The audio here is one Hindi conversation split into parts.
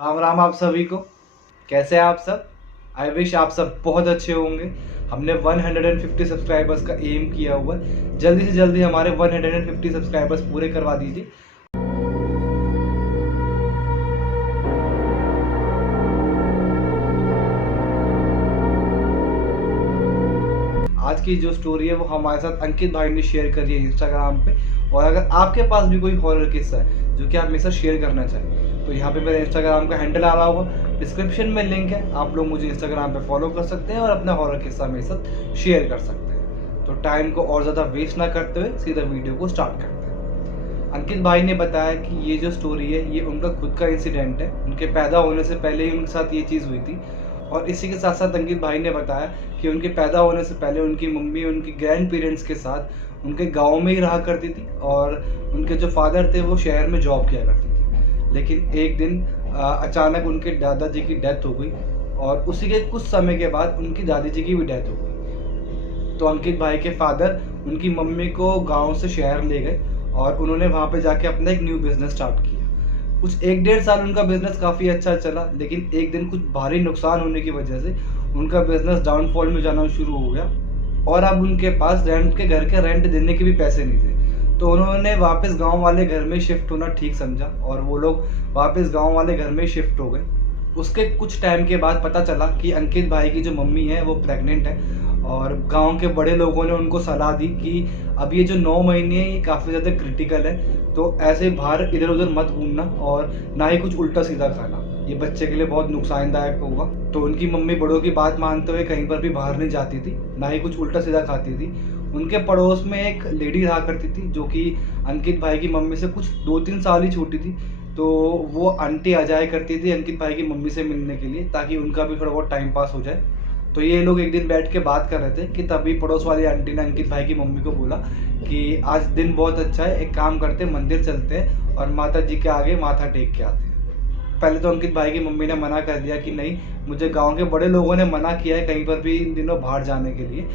राम राम आप सभी को। कैसे हैं आप सब? आई विश आप सब बहुत अच्छे होंगे। हमने 150 सब्सक्राइबर्स का एम किया हुआ है। जल्दी से जल्दी हमारे 150 सब्सक्राइबर्स पूरे करवा दीजिए। आज की जो स्टोरी है वो हमारे साथ अंकित भाई ने शेयर करी है इंस्टाग्राम पे। और अगर आपके पास भी कोई हॉरर किस्सा है जो कि आप मेरे साथ शेयर करना चाहें तो यहाँ पे मेरे इंस्टाग्राम का हैंडल आ रहा होगा, डिस्क्रिप्शन में लिंक है। आप लोग मुझे इंस्टाग्राम पे फॉलो कर सकते हैं और अपना हॉरर किस्सा मेरे साथ शेयर कर सकते हैं। तो टाइम को और ज़्यादा वेस्ट ना करते हुए सीधा वीडियो को स्टार्ट करते हैं। अंकित भाई ने बताया कि ये जो स्टोरी है ये उनका खुद का इंसिडेंट है। उनके पैदा होने से पहले ही उनके साथ ये चीज़ हुई थी। और इसी के साथ साथ अंकित भाई ने बताया कि उनके पैदा होने से पहले उनकी मम्मी उनकी ग्रैंड पेरेंट्स के साथ उनके गांव में ही रहा करती थी और उनके जो फादर थे वो शहर में जॉब किया करते थे। लेकिन एक दिन अचानक उनके दादाजी की डेथ हो गई और उसी के कुछ समय के बाद उनकी दादी जी की भी डेथ हो गई। तो अंकित भाई के फादर उनकी मम्मी को गाँव से शहर ले गए और उन्होंने वहाँ पे जाके अपना एक न्यू बिजनेस स्टार्ट किया। कुछ 1-1.5 साल उनका बिजनेस काफ़ी अच्छा चला, लेकिन एक दिन कुछ भारी नुकसान होने की वजह से उनका बिजनेस डाउनफॉल में जाना शुरू हो गया और अब उनके पास रेंट के घर के रेंट देने के भी पैसे नहीं थे। तो उन्होंने वापस गांव वाले घर में शिफ्ट होना ठीक समझा और वो लोग वापस गांव वाले घर में शिफ्ट हो गए। उसके कुछ टाइम के बाद पता चला कि अंकित भाई की जो मम्मी है वो प्रेग्नेंट है और गांव के बड़े लोगों ने उनको सलाह दी कि अब ये जो 9 महीने है ये काफ़ी ज़्यादा क्रिटिकल है, तो ऐसे बाहर इधर उधर मत घूमना और ना ही कुछ उल्टा सीधा खाना, ये बच्चे के लिए बहुत नुकसानदायक होगा। तो उनकी मम्मी बड़ों की बात मानते हुए कहीं पर भी बाहर नहीं जाती थी, ना ही कुछ उल्टा सीधा खाती थी। उनके पड़ोस में एक लेडी रहा करती थी जो कि अंकित भाई की मम्मी से कुछ 2-3 साल ही छोटी थी। तो वो आंटी आ जाया करती थी अंकित भाई की मम्मी से मिलने के लिए ताकि उनका भी थोड़ा बहुत टाइम पास हो जाए। तो ये लोग एक दिन बैठ के बात कर रहे थे कि तभी पड़ोस वाली आंटी ने अंकित भाई की मम्मी को बोला कि आज दिन बहुत अच्छा है, एक काम करते हैं मंदिर चलते हैं और माता जी के आगे माथा टेक के आते हैं। पहले तो अंकित भाई की मम्मी ने मना कर दिया कि नहीं, मुझे गांव के बड़े लोगों ने मना किया है कहीं पर भी इन दिनों बाहर जाने के लिए।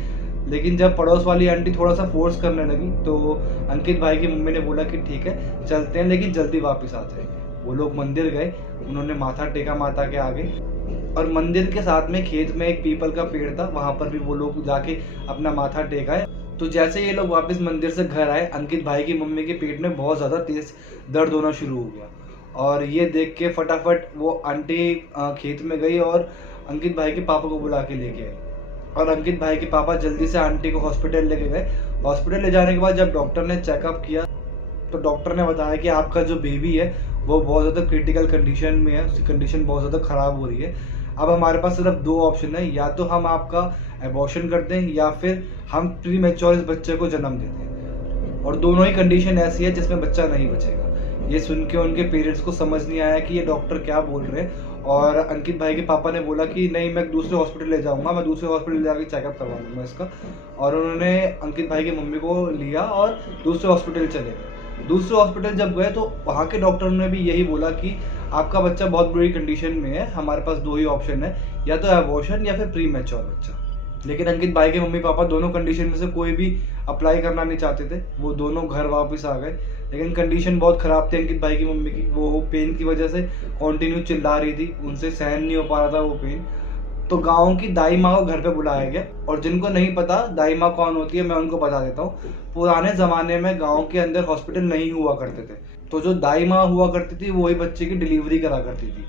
लेकिन जब पड़ोस वाली आंटी थोड़ा सा फोर्स करने लगी तो अंकित भाई की मम्मी ने बोला कि ठीक है चलते हैं, लेकिन जल्दी वापस आ जाएंगे। वो लोग मंदिर गए, उन्होंने माथा टेका माता के आगे और मंदिर के साथ में खेत में एक पीपल का पेड़ था, वहां पर भी वो लोग जाके अपना माथा टेका। तो जैसे ये लोग वापस मंदिर से घर आए, अंकित भाई की मम्मी के पेट में बहुत ज़्यादा तेज दर्द होना शुरू हो गया और ये देख के फटाफट वो आंटी खेत में गई और अंकित भाई के पापा को बुला के लेके आई। और अंकित भाई के पापा जल्दी से आंटी को हॉस्पिटल लेके गए। हॉस्पिटल ले जाने के बाद जब डॉक्टर ने चेकअप किया तो डॉक्टर ने बताया कि आपका जो बेबी है वो बहुत ज़्यादा क्रिटिकल कंडीशन में है, उसकी कंडीशन बहुत ज़्यादा ख़राब हो रही है। अब हमारे पास सिर्फ 2 ऑप्शन है, या तो हम आपका एबॉर्शन कर दें या फिर हम प्री मैच्योर इस बच्चे को जन्म दे दें। और दोनों ही कंडीशन ऐसी है जिसमें बच्चा नहीं बचेगा। ये सुन के उनके पेरेंट्स को समझ नहीं आया कि ये डॉक्टर क्या बोल रहे हैं और अंकित भाई के पापा ने बोला कि नहीं, मैं दूसरे हॉस्पिटल ले जाऊंगा, मैं दूसरे हॉस्पिटल ले जाके चेकअप करवा लूँगा इसका। और उन्होंने अंकित भाई की मम्मी को लिया और दूसरे हॉस्पिटल चले गए। दूसरे हॉस्पिटल जब गए तो वहाँ के डॉक्टर ने भी यही बोला कि आपका बच्चा बहुत बुरी कंडीशन में है, हमारे पास 2 ही ऑप्शन है, या तो एबॉर्शन या फिर प्री मैच्योर बच्चा। लेकिन अंकित भाई के मम्मी पापा दोनों कंडीशन में से कोई भी अप्लाई करना नहीं चाहते थे, वो दोनों घर वापस आ गए। लेकिन कंडीशन बहुत ख़राब थी अंकित भाई की मम्मी की, वो पेन की वजह से कंटिन्यू चिल्ला रही थी, उनसे सहन नहीं हो पा रहा था वो पेन। तो गांव की दाई माँ को घर पे बुलाया गया। और जिनको नहीं पता दाई माँ कौन होती है मैं उनको बता देता हूँ। पुराने ज़माने में गांव के अंदर हॉस्पिटल नहीं हुआ करते थे, तो जो दाई माँ हुआ करती थी वही बच्चे की डिलीवरी करा करती थी।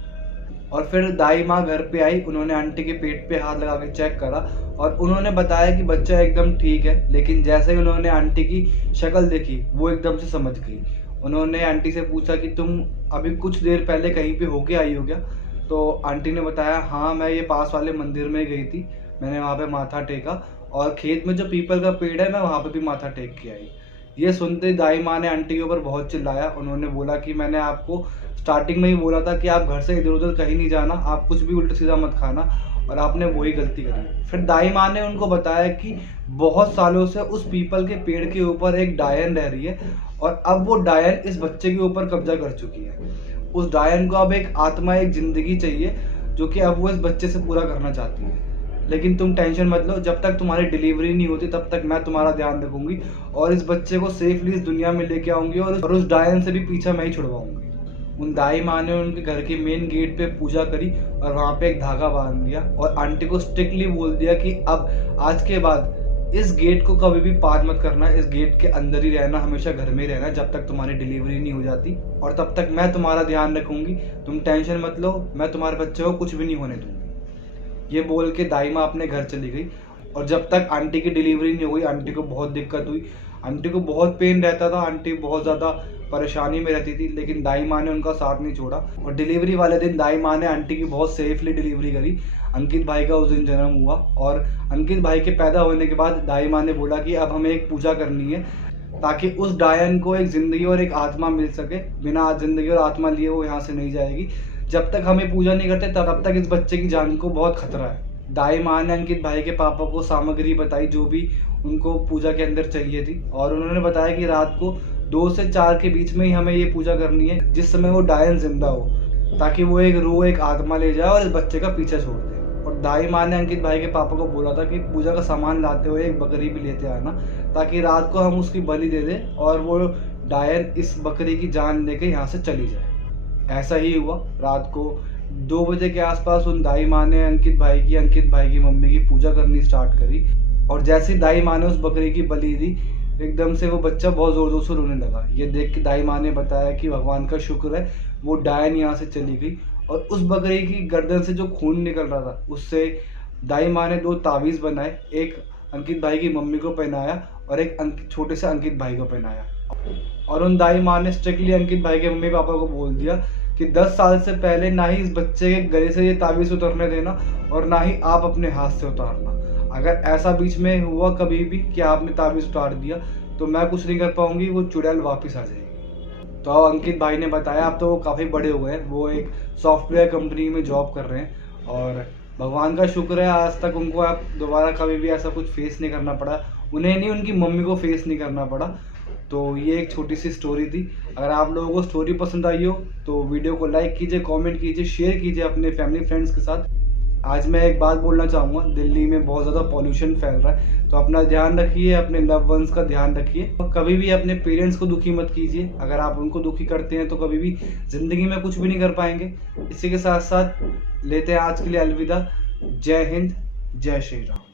और फिर दाई माँ घर पे आई, उन्होंने आंटी के पेट पे हाथ लगा के चेक करा और उन्होंने बताया कि बच्चा एकदम ठीक है। लेकिन जैसे ही उन्होंने आंटी की शक्ल देखी वो एकदम से समझ गई। उन्होंने आंटी से पूछा कि तुम अभी कुछ देर पहले कहीं पे होके आई हो क्या? तो आंटी ने बताया हाँ, मैं ये पास वाले मंदिर में गई थी, मैंने वहाँ पे माथा टेका और खेत में जो पीपल का पेड़ है मैं वहाँ पे भी माथा टेक के आई। ये सुनते दाई माँ ने आंटी के ऊपर बहुत चिल्लाया। उन्होंने बोला कि मैंने आपको स्टार्टिंग में ही बोला था कि आप घर से इधर उधर कहीं नहीं जाना, आप कुछ भी उल्टा सीधा मत खाना, और आपने वही गलती करी। फिर दाई माँ ने उनको बताया कि बहुत सालों से उस पीपल के पेड़ के ऊपर एक डायन रह रही है और अब वो डायन इस बच्चे के ऊपर कब्जा कर चुकी है। उस डायन को अब एक आत्मा, एक जिंदगी चाहिए जो कि अब वो इस बच्चे से पूरा करना चाहती है। लेकिन तुम टेंशन मत लो, जब तक तुम्हारी डिलीवरी नहीं होती तब तक मैं तुम्हारा ध्यान रखूंगी और इस बच्चे को सेफली इस दुनिया में लेके आऊंगी और उस डायन से भी पीछा मैं ही छुड़वाऊंगी। उन दाई माँ ने उनके घर के मेन गेट पे पूजा करी और वहाँ पे एक धागा बांध दिया और आंटी को स्ट्रिक्टली बोल दिया कि अब आज के बाद इस गेट को कभी भी पार मत करना, इस गेट के अंदर ही रहना, हमेशा घर में ही रहना जब तक तुम्हारी डिलीवरी नहीं हो जाती, और तब तक मैं तुम्हारा ध्यान रखूंगी, तुम टेंशन मत लो, मैं तुम्हारे बच्चे को कुछ भी नहीं होने दूंगी। ये बोल के दाई माँ अपने घर चली गई। और जब तक आंटी की डिलीवरी नहीं हुई, आंटी को बहुत दिक्कत हुई, आंटी को बहुत पेन रहता था, आंटी बहुत ज़्यादा परेशानी में रहती थी, लेकिन दाई माँ ने उनका साथ नहीं छोड़ा। और डिलीवरी वाले दिन दाई माँ ने आंटी की बहुत सेफली डिलीवरी करी। अंकित भाई का उस दिन जन्म हुआ और अंकित भाई के पैदा होने के बाद दाई माँ ने बोला कि अब हमें एक पूजा करनी है ताकि उस डायन को एक ज़िंदगी और एक आत्मा मिल सके। बिना ज़िंदगी और आत्मा लिए वो यहाँ से नहीं जाएगी। जब तक हमें पूजा नहीं करते तब तक इस बच्चे की जान को बहुत खतरा है। दाई माँ ने अंकित भाई के पापा को सामग्री बताई जो भी उनको पूजा के अंदर चाहिए थी, और उन्होंने बताया कि रात को 2 से 4 के बीच में ही हमें ये पूजा करनी है, जिस समय वो डायन जिंदा हो, ताकि वो एक रूह, एक आत्मा ले जाए और इस बच्चे का पीछा छोड़ दे। और दाई माँ ने अंकित भाई के पापा को बोला था कि पूजा का सामान लाते हुए एक बकरी भी लेते आना, ताकि रात को हम उसकी बलि दे दें और वो डायन इस बकरी की जान लेके यहाँ से चली जाए। ऐसा ही हुआ। रात को 2 बजे के आसपास उन दाई माँ ने अंकित भाई की मम्मी की पूजा करनी स्टार्ट करी। और जैसे ही दाई माँ ने उस बकरी की बलि दी, एकदम से वो बच्चा बहुत ज़ोर ज़ोर से रोने लगा। ये देख के दाई माँ ने बताया कि भगवान का शुक्र है वो डायन यहाँ से चली गई। और उस बकरी की गर्दन से जो खून निकल रहा था उससे दाई माँ ने 2 तावीज़ बनाए, एक अंकित भाई की मम्मी को पहनाया और एक छोटे से अंकित भाई को पहनाया। और उन दाई माँ ने स्ट्रिक्टली अंकित भाई के मम्मी पापा को बोल दिया कि 10 साल से पहले ना ही इस बच्चे के गले से ये तावीज़ उतरने देना और ना ही आप अपने हाथ से उतारना। अगर ऐसा बीच में हुआ कभी भी कि आपने तावीज़ उतार दिया तो मैं कुछ नहीं कर पाऊंगी, वो चुड़ैल वापस आ जाएगी। तो अंकित भाई ने बताया अब तो वो काफ़ी बड़े हो गए हैं, वो एक सॉफ्टवेयर कंपनी में जॉब कर रहे हैं और भगवान का शुक्र है आज तक उनको आप दोबारा कभी भी ऐसा कुछ फेस नहीं करना पड़ा, उन्हें नहीं, उनकी मम्मी को फेस नहीं करना पड़ा। तो ये एक छोटी सी स्टोरी थी। अगर आप लोगों को स्टोरी पसंद आई हो तो वीडियो को लाइक कीजिए, कमेंट कीजिए, शेयर कीजिए अपने फैमिली फ्रेंड्स के साथ। आज मैं एक बात बोलना चाहूँगा, दिल्ली में बहुत ज़्यादा पॉल्यूशन फैल रहा है, तो अपना ध्यान रखिए, अपने लव वंस का ध्यान रखिए। कभी भी अपने पेरेंट्स को दुखी मत कीजिए, अगर आप उनको दुखी करते हैं तो कभी भी ज़िंदगी में कुछ भी नहीं कर पाएंगे। इसी के साथ साथ लेते हैं आज के लिए अलविदा। जय हिंद, जय श्री राम।